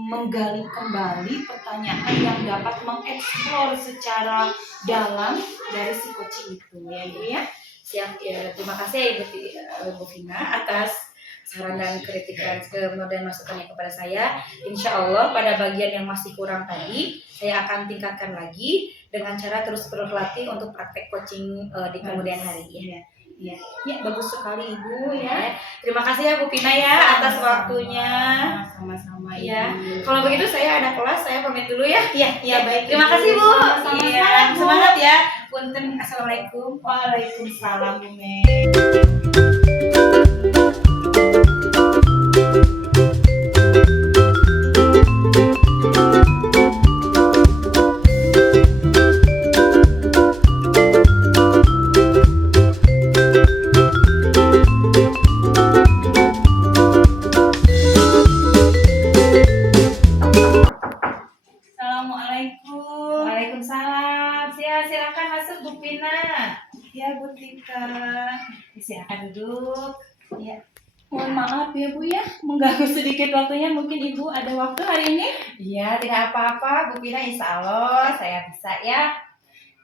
menggali kembali pertanyaan yang dapat mengeksplor secara dalam dari si coach itu ya Ibu ya. Siap ya, terima kasih Ibu Vina atas saran dan kritikan dan masukannya kepada saya. Insya Allah pada bagian yang masih kurang tadi saya akan tingkatkan lagi dengan cara terus berlatih untuk praktek coaching di kemudian hari ya. Ya, bagus sekali Ibu ya. Terima kasih ya Bu Vina ya atas waktunya. Sama-sama ya. Ibu. Kalau begitu saya ada kelas, saya pamit dulu ya. Iya baik. Terima kasih Bu. Sama-sama. Semangat ya. Punten. Assalamualaikum. Waalaikumsalam Bu Mei. Assalamualaikum. Waalaikumsalam. Silakan masuk Bu Vina. Ya Bu Tika. Silakan duduk. Ya. Mohon maaf ya Bu ya, mengganggu sedikit waktunya. Mungkin Ibu ada waktu hari ini? Iya, tidak apa-apa Bu Vina, insya Allah saya bisa ya.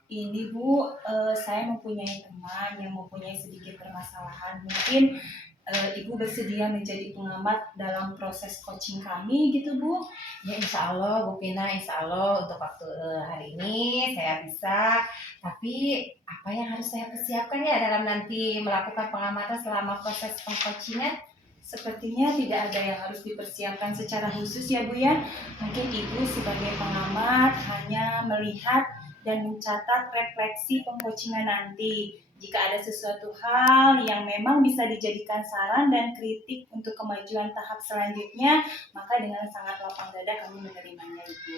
Ini Bu, saya mempunyai teman yang mempunyai sedikit permasalahan. Mungkin Ibu bersedia menjadi pengamat dalam proses coaching kami gitu Bu? Ya insya Allah Bu Pina, insya Allah untuk waktu hari ini saya bisa. Tapi apa yang harus saya persiapkan ya dalam nanti melakukan pengamatan selama proses pengcoachingan? Sepertinya tidak ada yang harus dipersiapkan secara khusus ya Bu ya. Mungkin Ibu sebagai pengamat hanya melihat dan mencatat refleksi pengcoachingan nanti. Jika ada sesuatu hal yang memang bisa dijadikan saran dan kritik untuk kemajuan tahap selanjutnya, maka dengan sangat lapang dada kami menerimanya Ibu.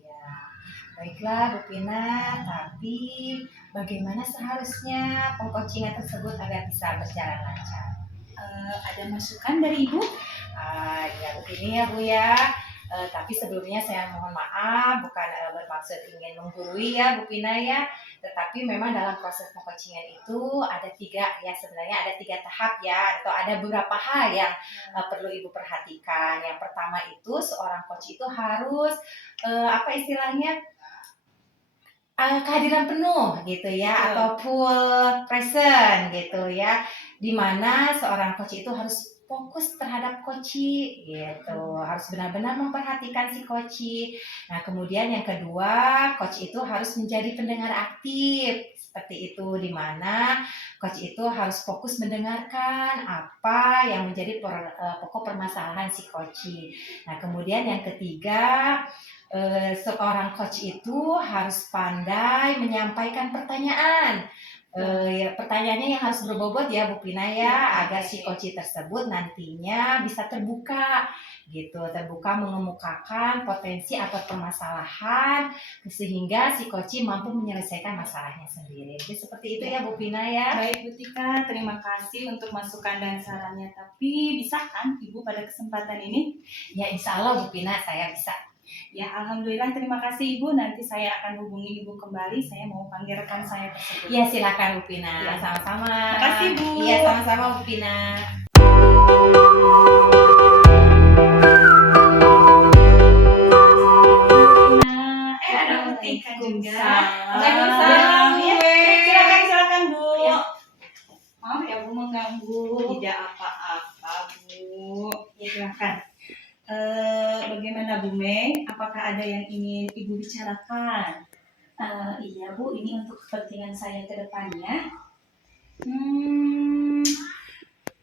Iya, baiklah Bu Pina. Tapi bagaimana seharusnya pengcoachingan tersebut agar bisa berjalan lancar? Ada masukan dari Ibu? Ya begini ya Bu ya. Tapi sebelumnya saya mohon maaf, bukan bermaksud ingin menggurui ya Bu Pina ya. Tetapi memang dalam proses pengcoachingan itu ada tiga ya, sebenarnya ada tiga tahap ya, atau ada beberapa hal yang perlu Ibu perhatikan. Yang pertama itu seorang coach itu harus apa istilahnya, kehadiran penuh gitu ya, atau full present gitu ya, dimana seorang coach itu harus fokus terhadap coachi gitu, harus benar-benar memperhatikan si coachi. Nah kemudian yang kedua, coach itu harus menjadi pendengar aktif seperti itu, dimana coach itu harus fokus mendengarkan apa yang menjadi pokok permasalahan si coachi. Nah kemudian yang ketiga, seorang coach itu harus pandai menyampaikan pertanyaan. Ya, pertanyaannya yang harus berbobot ya Bu Pina ya, agar si coach tersebut nantinya bisa terbuka gitu, terbuka mengemukakan potensi atau permasalahan sehingga si coach mampu menyelesaikan masalahnya sendiri. Jadi seperti itu ya Bu Pina ya. Baik Bu Tika, terima kasih untuk masukan dan sarannya. Tapi bisa kan Ibu pada kesempatan ini? Ya insya Allah Bu Pina saya bisa. Ya alhamdulillah, terima kasih Ibu. Nanti saya akan hubungi Ibu kembali. Saya mau panggil rekan saya tersebut. Iya silakan Bu Pina. Ya. Sama-sama. Terima kasih Bu. Iya sama-sama Bu Pina. Ada Bu Tika juga. Waalaikumsalam. Ya, silakan Bu. Ya. Maaf ya Bu mengganggu. Tidak apa-apa Bu. Ya silakan. Bagaimana Bu Mei? Apakah ada yang ingin Ibu bicarakan? Iya Bu, ini untuk kepentingan saya ke depannya.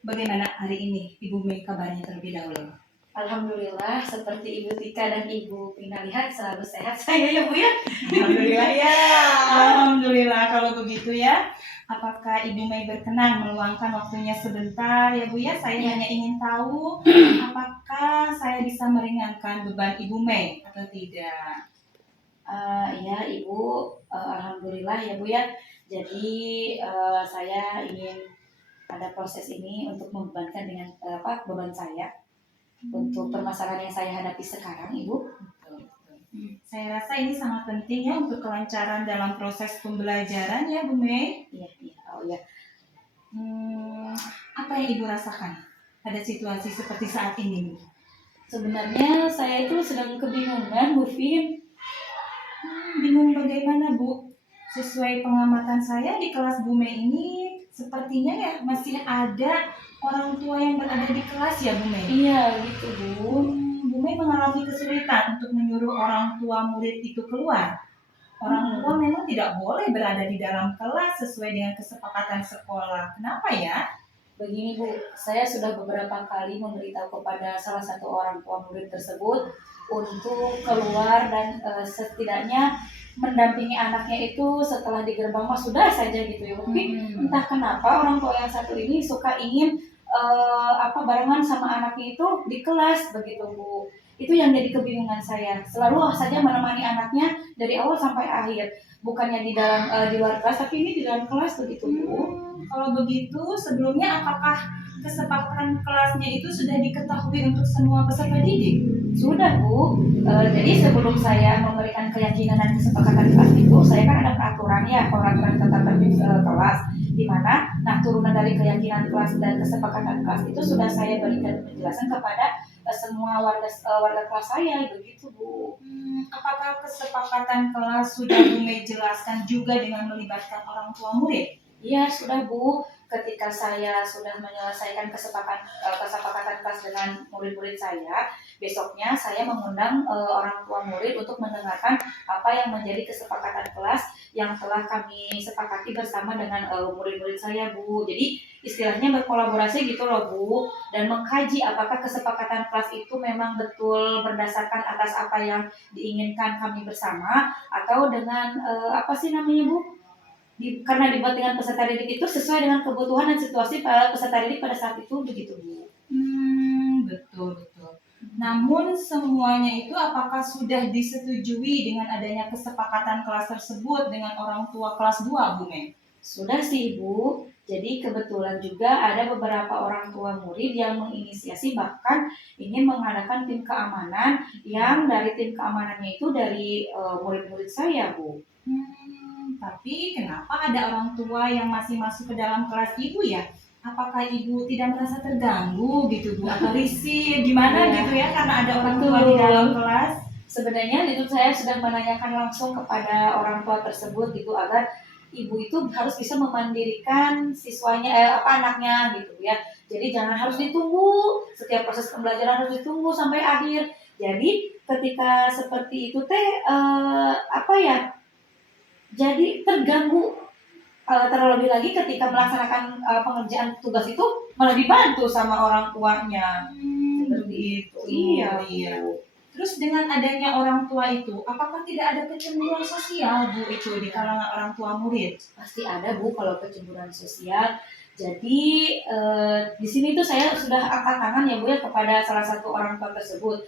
Bagaimana hari ini Ibu Mei kabarnya terlebih dahulu? Alhamdulillah, seperti Ibu Tika dan Ibu Pina lihat selalu sehat saya ya Bu ya. Alhamdulillah ya. Alhamdulillah kalau begitu ya. Apakah Ibu Mei berkenan meluangkan waktunya sebentar ya Bu ya? Saya hanya ingin tahu apakah saya bisa meringankan beban Ibu Mei atau tidak. Ya Ibu, Alhamdulillah ya Bu ya. Jadi saya ingin ada proses ini untuk membebankan dengan beban saya untuk permasalahan yang saya hadapi sekarang Ibu. Saya rasa ini sangat penting ya untuk kelancaran dalam proses pembelajaran ya Bu Mei. Iya, oh ya. Apa yang Ibu rasakan pada situasi seperti saat ini Bu? Sebenarnya saya itu sedang kebingungan Bu Fin. Bingung bagaimana Bu? Sesuai pengamatan saya di kelas Bu Mei ini sepertinya ya masih ada orang tua yang berada di kelas ya Bu Mei. Iya gitu Bu. Bu Mei mengalami kesulitan untuk menyuruh orang tua murid itu keluar. Orang tua memang tidak boleh berada di dalam kelas sesuai dengan kesepakatan sekolah. Kenapa ya? Begini Bu, saya sudah beberapa kali memberitahu kepada salah satu orang tua murid tersebut untuk keluar dan setidaknya mendampingi anaknya itu setelah di gerbang mah sudah saja gitu ya. Tapi entah kenapa orang tua yang satu ini suka ingin barengan sama anaknya itu di kelas begitu Bu. Itu yang jadi kebingungan saya. Selalu saja menemani anaknya dari awal sampai akhir. Bukannya di dalam di luar kelas, tapi ini di dalam kelas begitu Bu. Kalau begitu, sebelumnya apakah kesepakatan kelasnya itu sudah diketahui untuk semua peserta didik? Sudah Bu. Jadi sebelum saya memberikan keyakinan dan kesepakatan kelas itu, saya kan ada peraturan tata tertib kelas, di mana turunan dari keyakinan kelas dan kesepakatan kelas itu sudah saya berikan penjelasan kepada semua warga kelas saya begitu Bu. Apakah kesepakatan kelas sudah Bu Mei jelaskan juga dengan melibatkan orang tua murid? Iya sudah Bu. ketika saya sudah menyelesaikan kesepakatan kelas dengan murid-murid saya, besoknya saya mengundang orang tua murid untuk mendengarkan apa yang menjadi kesepakatan kelas yang telah kami sepakati bersama dengan murid-murid saya, Bu. Jadi istilahnya berkolaborasi gitu loh, Bu, dan mengkaji apakah kesepakatan kelas itu memang betul berdasarkan atas apa yang diinginkan kami bersama, atau dengan apa sih namanya, Bu? Karena dibuat dengan peserta didik itu sesuai dengan kebutuhan dan situasi peserta didik pada saat itu, begitu, Bu. Betul betul. Namun semuanya itu apakah sudah disetujui dengan adanya kesepakatan kelas tersebut dengan orang tua kelas 2, Bu Mei? Sudah sih, Ibu. Jadi kebetulan juga ada beberapa orang tua murid yang menginisiasi, bahkan ingin mengadakan tim keamanan, yang dari tim keamanannya itu dari murid-murid saya, Bu. Tapi kenapa ada orang tua yang masih masuk ke dalam kelas Ibu ya? Apakah Ibu tidak merasa terganggu gitu, Bu? Atau risih gimana Iya. gitu ya karena ada orang tua di dalam kelas? Sebenarnya itu saya sudah menanyakan langsung kepada orang tua tersebut gitu, agar ibu itu harus bisa memandirikan siswanya, anaknya gitu ya. Jadi jangan harus ditunggu, setiap proses pembelajaran harus ditunggu sampai akhir. Jadi ketika seperti itu teh jadi terganggu, terlebih lagi ketika melaksanakan pengerjaan tugas itu malah dibantu sama orang tuanya. Seperti itu. Iya. Terus dengan adanya orang tua itu, apakah tidak ada kecemburuan sosial, Bu, itu di kalangan orang tua murid? Pasti ada, Bu, kalau kecemburuan sosial. Jadi di sini tuh saya sudah angkat tangan ya, Bu, ya, kepada salah satu orang tua tersebut.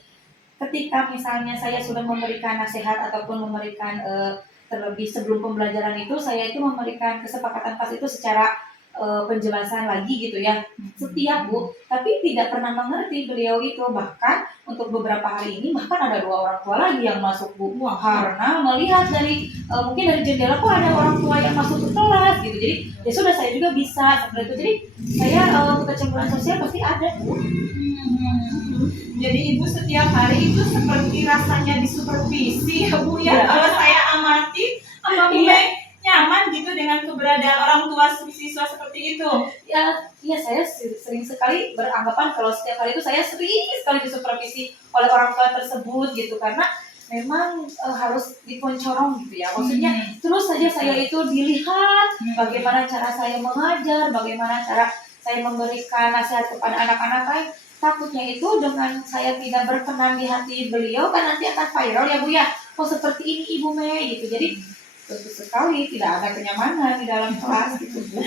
Ketika misalnya saya sudah memberikan nasihat ataupun memberikan terlebih sebelum pembelajaran itu, saya itu memberikan kesepakatan kelas itu secara penjelasan lagi gitu ya, setiap, Bu, tapi tidak pernah mengerti beliau itu. Bahkan untuk beberapa hari ini bahkan ada 2 orang tua lagi yang masuk, Bu, karena melihat dari mungkin dari jendela kok ada orang tua yang masuk ke kelas gitu. Jadi ya sudah, saya juga bisa seperti itu. Jadi saya untuk kecemburuan sosial pasti ada, Bu. Jadi Ibu setiap hari itu seperti rasanya disupervisi ya, Bu ya. Iya. Kalau saya amati, apa Bu Iya. Mei nyaman gitu dengan keberadaan orang tua siswa seperti itu? Ya, saya sering sekali beranggapan kalau setiap hari itu saya sering sekali disupervisi oleh orang tua tersebut gitu, karena memang harus diponcorong gitu ya. Maksudnya terus saja saya itu dilihat bagaimana cara saya mengajar, bagaimana cara saya memberikan nasihat kepada anak-anak lain. Takutnya itu dengan saya tidak berkenan di hati beliau kan nanti akan viral ya, Bu ya. Oh, seperti ini Ibu Mei gitu. Jadi tentu sekali tidak ada kenyamanan di dalam kelas gitu, Bu.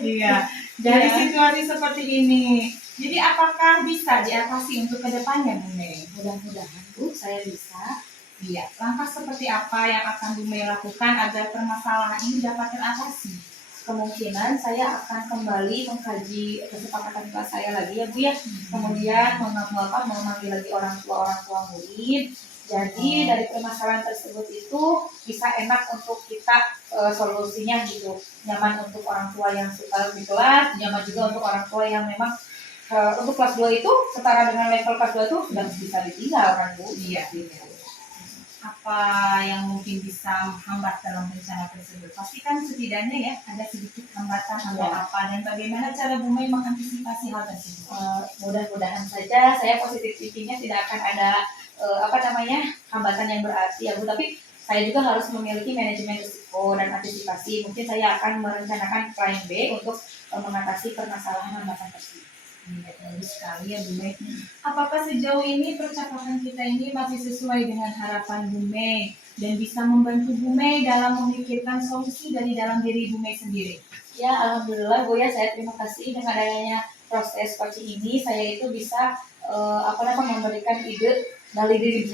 Iya. Dari situasi seperti ini, jadi apakah bisa diatasi untuk kedepannya, Bu Mei? Mudah-mudahan, Bu, saya bisa. Iya. Langkah seperti apa yang akan Bu Mei lakukan agar permasalahan ini dapat teratasi? Kemungkinan saya akan kembali mengkaji kesepakatan kelas saya lagi ya, Bu ya. Kemudian memanggil lagi orang tua murid. Jadi dari permasalahan tersebut itu bisa enak untuk kita solusinya gitu. Nyaman untuk orang tua yang suka di kelas, nyaman juga untuk orang tua yang memang untuk kelas 2 itu setara dengan level kelas 2 itu sudah bisa ditinggal kan, Bu. Iya. Apa yang mungkin bisa menghambat dalam rencana tersebut? Pasti kan setidaknya ya ada sedikit hambatan atau apa, dan bagaimana cara Bu Mei mengantisipasi hal tersebut? Mudah-mudahan saja saya positif thinkingnya tidak akan ada hambatan yang berarti ya, Bu, tapi saya juga harus memiliki manajemen risiko dan antisipasi. Mungkin saya akan merencanakan plan B untuk mengatasi permasalahan hambatan tersebut. Bagus sekali ya, Bu Mei. Apakah sejauh ini percakapan kita ini masih sesuai dengan harapan Bu Mei dan bisa membantu Bu Mei dalam memikirkan solusi dari dalam diri Bu Mei sendiri? Ya, alhamdulillah, Bu ya, saya terima kasih dengan adanya proses coaching ini. Saya itu bisa memberikan ide dari diri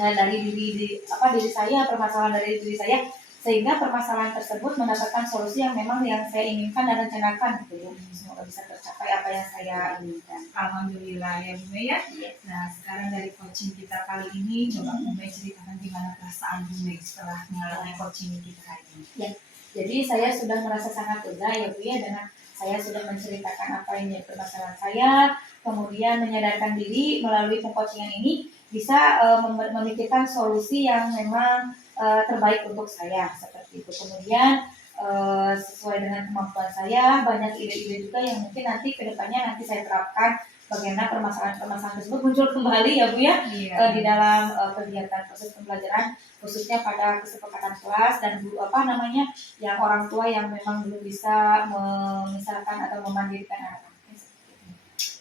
saya, permasalahan dari diri saya, sehingga permasalahan tersebut mendapatkan solusi yang memang yang saya inginkan dan rencanakan gitu. Semoga bisa tercapai apa yang saya inginkan. Alhamdulillah ya, Bu Mei ya. Nah, sekarang dari coaching kita kali ini, coba Bu Mei ceritakan gimana perasaan Bu Mei setelah mengalami coaching kita hari ini. Ya, jadi saya sudah merasa sangat lega ya, Bu ya, dengan saya sudah menceritakan apa yang menjadi permasalahan saya, kemudian menyadarkan diri melalui pengcoachingan ini bisa memikirkan solusi yang memang terbaik untuk saya seperti itu. Kemudian sesuai dengan kemampuan saya. Banyak ide-ide juga yang mungkin nanti kedepannya nanti saya terapkan bagaimana permasalahan-permasalahan tersebut muncul kembali ya Bu ya, di dalam kegiatan proses pembelajaran, khususnya pada kesepakatan kelas dan yang orang tua yang memang belum bisa misalkan atau memandirikan anak-anak.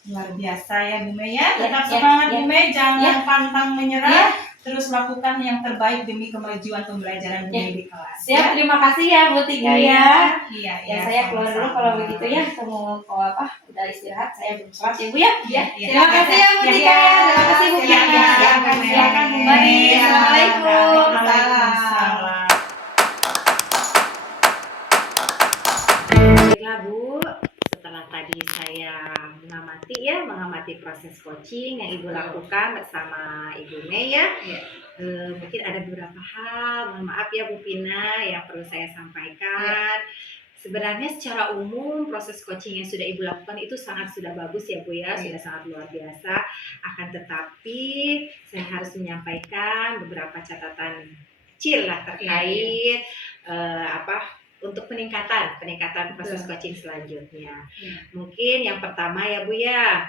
Luar biasa ya Bu Mei ya. Ya, Tetap ya, semangat ya. Bu Mei, jangan Ya. pantang menyerah. Ya. Terus lakukan yang terbaik demi kemajuan pembelajaran Bu Ya. Mei di kelas. Siap, terima kasih ya Bu Tika ya. Iya, Ya saya keluar dulu kalau begitu ya, udah istirahat, saya belum sholat ya Bu ya. Iya. Terima kasih ya Bu Tika ya, terima kasih Bu Iya, Tika. silakan Bu Mei. Mari, Assalamualaikum. Waalaikumsalam. Baiklah Bu, setelah tadi saya mengamati proses coaching yang Ibu lakukan bersama Ibu Mei ya. Mungkin ada beberapa hal, mohon maaf ya Bu Pina yang perlu saya sampaikan. Sebenarnya secara umum proses coaching yang sudah Ibu lakukan itu sudah bagus ya Bu ya, sudah sangat luar biasa. Akan tetapi saya harus menyampaikan beberapa catatan kecil lah terkait untuk peningkatan proses coaching selanjutnya. Mungkin yang pertama ya Bu ya,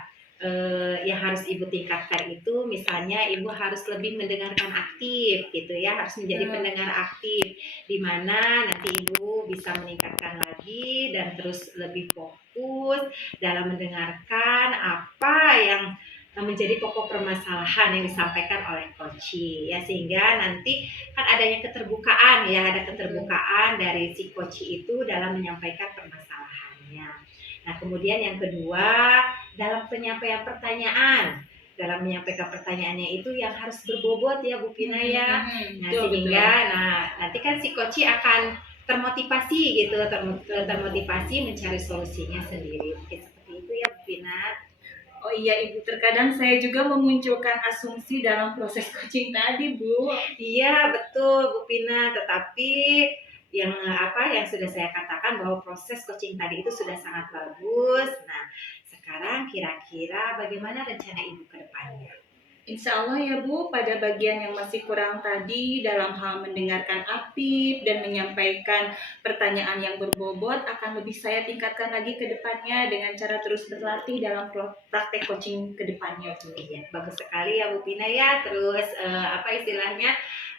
yang harus Ibu tingkatkan itu misalnya Ibu harus lebih mendengarkan aktif gitu ya, harus menjadi pendengar aktif, di mana nanti Ibu bisa meningkatkan lagi dan terus lebih fokus dalam mendengarkan apa yang menjadi pokok permasalahan yang disampaikan oleh coach ya, sehingga nanti kan adanya keterbukaan ya, ada keterbukaan dari si coach itu dalam menyampaikan permasalahannya. Nah kemudian yang kedua, dalam penyampaian pertanyaan, dalam menyampaikan pertanyaannya itu yang harus berbobot ya Bu Pina ya. Nah sehingga nanti kan si coach akan termotivasi gitu, termotivasi mencari solusinya sendiri. Mungkin seperti itu ya Bu Pina. Oh iya Ibu, terkadang saya juga memunculkan asumsi dalam proses coaching tadi Bu. Iya betul Bu Pina, tetapi yang sudah saya katakan bahwa proses coaching tadi itu sudah sangat bagus. Nah sekarang kira-kira bagaimana rencana Ibu ke depannya? Insya Allah ya Bu, pada bagian yang masih kurang tadi dalam hal mendengarkan aktif dan menyampaikan pertanyaan yang berbobot akan lebih saya tingkatkan lagi ke depannya dengan cara terus berlatih dalam praktek coaching ke depannya Bu. Iya, bagus sekali ya Bu Pina ya. Terus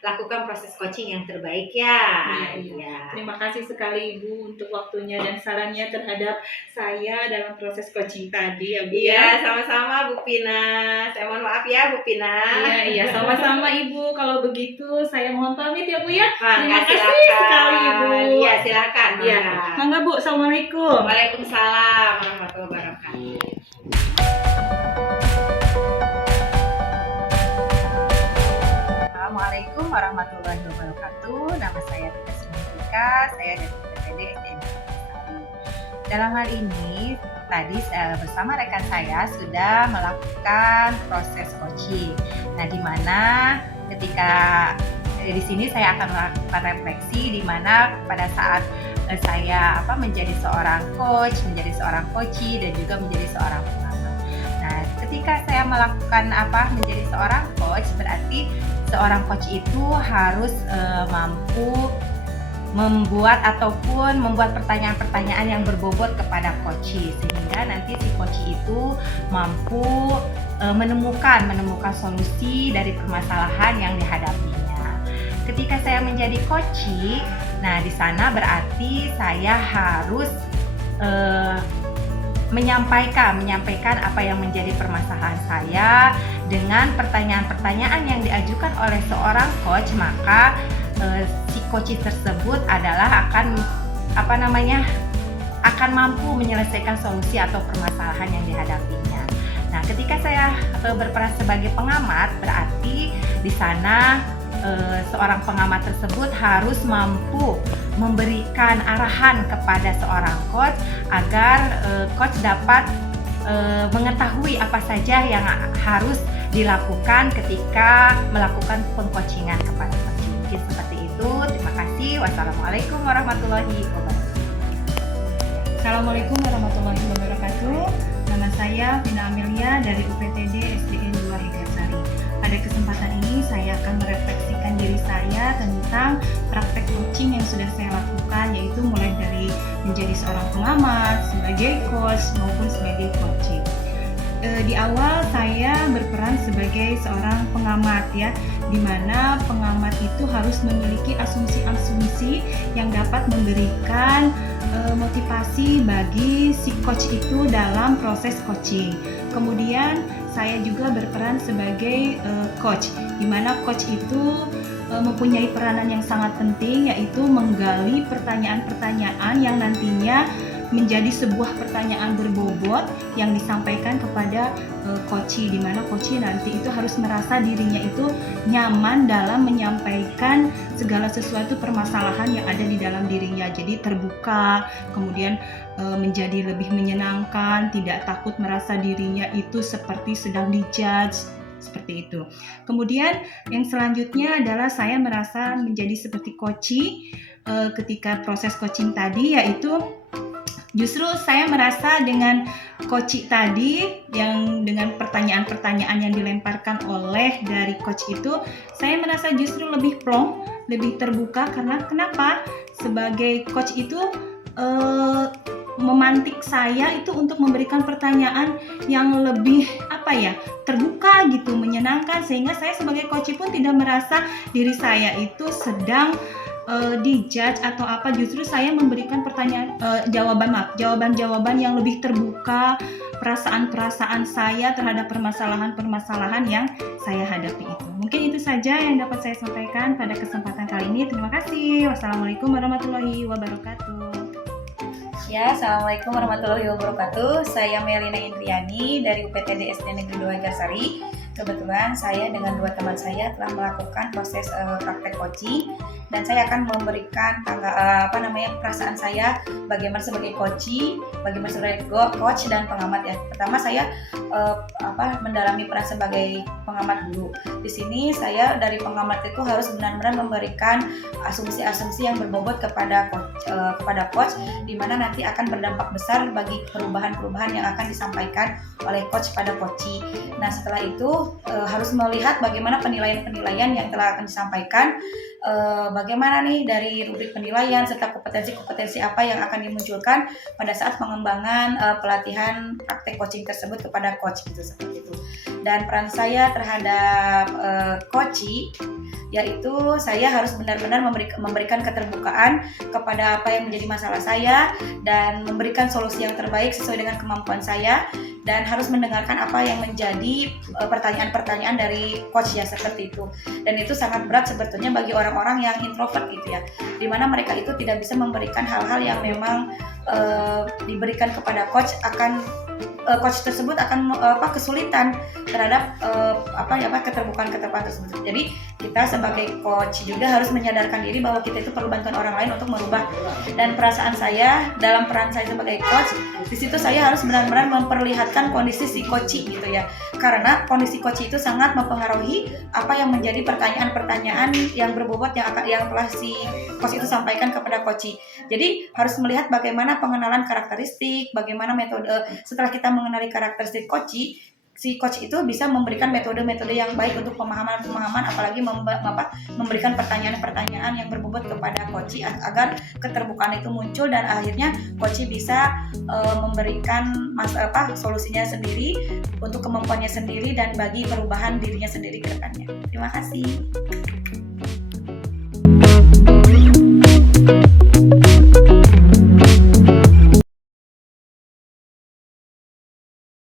lakukan proses coaching yang terbaik ya. Iya. Terima kasih sekali Ibu untuk waktunya dan sarannya terhadap saya dalam proses coaching tadi ya Bu. Iya, sama-sama Bu Pina. Saya mohon maaf ya Bu Pina. Iya, sama-sama Ibu. Kalau begitu saya mohon pamit ya Bu ya. Terima kasih sekali Ibu. Iya, silakan. Iya. Mangga Bu, Assalamualaikum. Waalaikumsalam warahmatullahi wabarakatuh. Assalamualaikum warahmatullahi wabarakatuh. Nama saya Tika Simantika, saya dari UPTD SDN Sari. Dalam hal ini, tadi bersama rekan saya sudah melakukan proses coaching. Nah, di mana ketika di sini saya akan melakukan refleksi di mana pada saat saya menjadi seorang coach, menjadi seorang coachee dan juga menjadi seorang pengamat. Nah, ketika saya melakukan menjadi seorang coach, berarti seorang coach itu harus mampu membuat pertanyaan-pertanyaan yang berbobot kepada coachee, sehingga nanti si coachee itu mampu menemukan solusi dari permasalahan yang dihadapinya. Ketika saya menjadi coachee, nah di sana berarti saya harus menyampaikan apa yang menjadi permasalahan saya dengan pertanyaan-pertanyaan yang diajukan oleh seorang coach, maka si coach tersebut adalah akan mampu menyelesaikan solusi atau permasalahan yang dihadapinya. Nah, ketika saya berperan sebagai pengamat, berarti di sana seorang pengamat tersebut harus mampu memberikan arahan kepada seorang coach agar coach dapat mengetahui apa saja yang harus dilakukan ketika melakukan pengcoachingan kepada coach. Mungkin seperti itu. Terima kasih. Wassalamualaikum warahmatullahi wabarakatuh. Assalamualaikum warahmatullahi wabarakatuh. Nama saya Vina Amelia dari UPTD SDN 2 Hikayat Sari. Pada kesempatan ini saya akan merefleksikan diri saya saya tentang praktek coaching yang sudah saya lakukan, yaitu mulai dari menjadi seorang pengamat, sebagai coach maupun sebagai coaching. Di awal saya berperan sebagai seorang pengamat ya, di mana pengamat itu harus memiliki asumsi-asumsi yang dapat memberikan motivasi bagi si coach itu dalam proses coaching. Kemudian saya juga berperan sebagai coach, di mana coach itu mempunyai peranan yang sangat penting, yaitu menggali pertanyaan-pertanyaan yang nantinya menjadi sebuah pertanyaan berbobot yang disampaikan kepada coachee, di mana coachee nanti itu harus merasa dirinya itu nyaman dalam menyampaikan segala sesuatu permasalahan yang ada di dalam dirinya. Jadi terbuka, kemudian menjadi lebih menyenangkan, tidak takut merasa dirinya itu seperti sedang dijudge, seperti itu. Kemudian yang selanjutnya adalah saya merasa menjadi seperti coachee ketika proses coaching tadi, yaitu justru saya merasa dengan coach tadi yang dengan pertanyaan-pertanyaan yang dilemparkan oleh dari coach itu, saya merasa justru lebih plong, lebih terbuka. Karena kenapa? Sebagai coach itu memantik saya itu untuk memberikan pertanyaan yang lebih terbuka gitu, menyenangkan, sehingga saya sebagai coach pun tidak merasa diri saya itu sedang dijudge atau apa. Justru saya memberikan jawaban-jawaban yang lebih terbuka, perasaan-perasaan saya terhadap permasalahan-permasalahan yang saya hadapi itu. Mungkin itu saja yang dapat saya sampaikan pada kesempatan kali ini. Terima kasih. Wassalamualaikum warahmatullahi wabarakatuh. Ya, Assalamualaikum warahmatullahi wabarakatuh. Saya Melina Indriani dari UPTD SD Negeri 2 Garsari. Kebetulan saya dengan dua teman saya telah melakukan proses praktek coaching, dan saya akan memberikan perasaan saya bagaimana sebagai coaching, bagaimana sebagai coach dan pengamat ya. Pertama saya mendalami peran sebagai pengamat dulu. Di sini saya dari pengamat itu harus benar-benar memberikan asumsi-asumsi yang berbobot kepada coach, di mana nanti akan berdampak besar bagi perubahan-perubahan yang akan disampaikan oleh coach pada coachee. Nah, setelah itu harus melihat bagaimana penilaian-penilaian yang telah akan disampaikan, bagaimana nih dari rubrik penilaian serta kompetensi-kompetensi apa yang akan dimunculkan pada saat pengembangan pelatihan praktek coaching tersebut kepada coach gitu, seperti itu. Dan peran saya terhadap coachee yaitu saya harus benar-benar memberikan keterbukaan kepada apa yang menjadi masalah saya dan memberikan solusi yang terbaik sesuai dengan kemampuan saya, dan harus mendengarkan apa yang menjadi pertanyaan-pertanyaan dari coach ya, seperti itu. Dan itu sangat berat sebetulnya bagi orang-orang yang introvert gitu ya, dimana mereka itu tidak bisa memberikan hal-hal yang memang diberikan kepada coach, coach tersebut akan kesulitan terhadap keterbukaan tersebut. Jadi kita sebagai coach juga harus menyadarkan diri bahwa kita itu perlu bantuan orang lain untuk merubah. Dan perasaan saya dalam peran saya sebagai coach, di situ saya harus benar-benar memperlihatkan kondisi si coachee gitu ya, karena kondisi coachee itu sangat mempengaruhi apa yang menjadi pertanyaan-pertanyaan yang berbobot yang telah si coach itu sampaikan kepada coachee. Jadi harus melihat bagaimana pengenalan karakteristik, bagaimana metode setelah kita mengenali karakteristik coachee, si coach itu bisa memberikan metode-metode yang baik untuk pemahaman, apalagi memberikan pertanyaan-pertanyaan yang berbobot kepada coachee agar keterbukaan itu muncul, dan akhirnya coachee bisa memberikan solusinya sendiri untuk kemampuannya sendiri dan bagi perubahan dirinya sendiri ke depannya. Terima kasih.